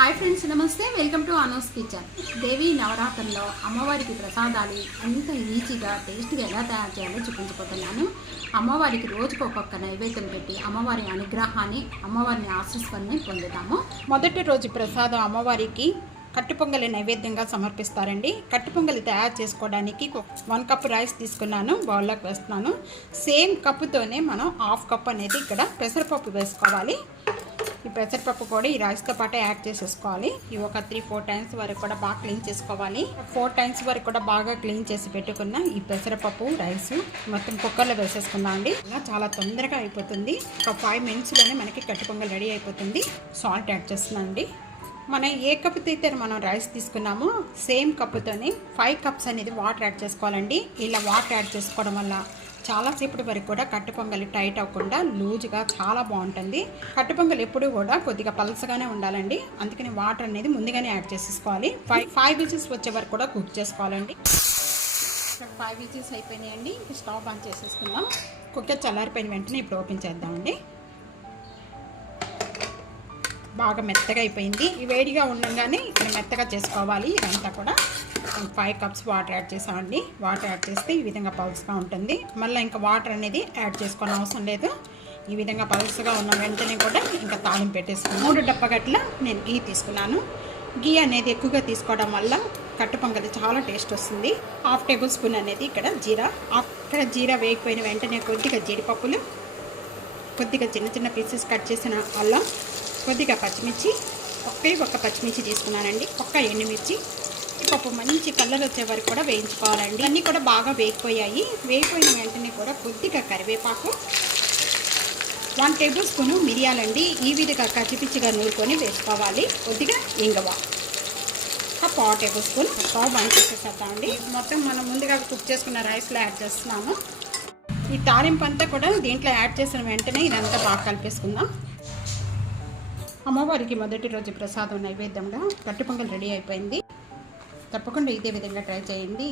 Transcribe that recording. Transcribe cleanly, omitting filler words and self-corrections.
Hi friends नमस्ते welcome to ANU'S kitchen. देवी नवरात्रुल्लो अम्मवारिकी प्रसादालु अंत ఈజీగా టేస్ట్గా ఎలా తయారు చేయాలో చూపించబోతున్నాను। అమ్మవారికి రోజుకు ఒక్కొక్క నైవేద్యం పెట్టి అమ్మవారి అనుగ్రహాన్ని అమ్మవారిని ఆశీస్సుల్ని పొందుతాము। మొదటి రోజు ప్రసాదం అమ్మవారికి కట్టు పొంగలి నైవేద్యంగా సమర్పిస్తారండి। కట్టు పొంగలి తయారు చేసుకోవడానికి 1 కప్ రైస్ తీసుకున్నాను, బౌల్లోకి వేస్తున్నాను। సేమ్ కప్పుతోనే మనం హాఫ్ కప్ అనేది ఇక్కడ పెసరపప్పు వేసుకోవాలి। ఈ పెసరపప్పు కూడా ఈ రైస్తో పాటు యాడ్ చేసేసుకోవాలి। ఇవి ఒక 3-4 టైమ్స్ వరకు కూడా బాగా క్లీన్ చేసుకోవాలి। 4 టైమ్స్ వరకు కూడా బాగా క్లీన్ చేసి పెట్టుకున్న ఈ పెసరపప్పు రైస్ మొత్తం కుక్కర్లో వేసేసుకుందాం అండి। చాలా తొందరగా అయిపోతుంది, ఒక 5 మినిట్స్లోనే మనకి కట్టు పొంగల్ రెడీ అయిపోతుంది। సాల్ట్ యాడ్ చేస్తున్నాం అండి। మనం ఏ కప్పుతో అయితే మనం రైస్ తీసుకున్నామో సేమ్ కప్పుతోనే 5 కప్స్ అనేది వాటర్ యాడ్ చేసుకోవాలండి। ఇలా వాటర్ యాడ్ చేసుకోవడం వల్ల చాలాసేపటి వరకు కూడా కట్టు పొంగలి టైట్ అవ్వకుండా లూజ్గా చాలా బాగుంటుంది। కట్టు పొంగలి ఎప్పుడు కూడా కొద్దిగా పలసగానే ఉండాలండి, అందుకని వాటర్ అనేది ముందుగానే యాడ్ చేసేసుకోవాలి। 5 విజిల్స్ వచ్చే వరకు కూడా కుక్ చేసుకోవాలండి। 5 విజిల్స్ అయిపోయినాయండి, స్టవ్ ఆన్ చేసేసుకుందాం। కుక్కర్ చల్లారిపోయిన వెంటనే ఇప్పుడు ఓపెన్ చేద్దామండి। బాగా మెత్తగా అయిపోయింది, ఈ వేడిగా ఉండగానే ఇక్కడ మెత్తగా చేసుకోవాలి। ఇదంతా కూడా 5 కప్స్ వాటర్ యాడ్ చేసామండి। వాటర్ యాడ్ చేస్తే ఈ విధంగా పల్స్గా ఉంటుంది, మళ్ళీ ఇంకా వాటర్ అనేది యాడ్ చేసుకోవడం అవసరం లేదు। ఈ విధంగా పల్స్గా ఉన్న వెంటనే కూడా ఇంకా తాలింపు పెట్టేసుకున్నాను। 3 డబ్బగట్ల నేను గీ తీసుకున్నాను। గీ అనేది ఎక్కువగా తీసుకోవడం వల్ల కట్టు పొంగలి చాలా టేస్ట్ వస్తుంది। 1/2 టేబుల్ స్పూన్ అనేది ఇక్కడ జీరా, ఇక్కడ జీరా వేగిపోయిన వెంటనే కొద్దిగా జీడిపప్పులు, కొద్దిగా చిన్న చిన్న పీసెస్ కట్ చేసిన అల్లం, కొద్దిగా పచ్చిమిర్చి, ఒక్క పచ్చిమిర్చి తీసుకున్నానండి, ఒక్క ఎండుమిర్చి, పప్పు మంచి కలర్ వచ్చే వరకు కూడా వేయించుకోవాలండి। అన్నీ కూడా బాగా వేగిపోయాయి। వేగిపోయిన వెంటనే కూడా కొద్దిగా కరివేపాకు, 1 టేబుల్ స్పూను మిరియాలండి, ఈ విధంగా కచ్చిపిచ్చిగా నూరుకొని వేసుకోవాలి। కొద్దిగా ఇంగువ, 1/2 టేబుల్ స్పూన్ స్టవ్ బంద్ చేసేసేద్దామండి। మొత్తం మనం ముందుగా కుక్ చేసుకున్న రైస్లో యాడ్ చేస్తున్నాము। ఈ తాలింపు అంతా కూడా దీంట్లో యాడ్ చేసిన వెంటనే ఇదంతా బాగా కలిపేసుకుందాం। అమ్మవారికి మొదటి రోజు ప్రసాదం నైవేద్యంగా కట్టు పొంగల్ రెడీ అయిపోయింది। తప్పకుండా ఇదే విధంగా ట్రై చేయండి।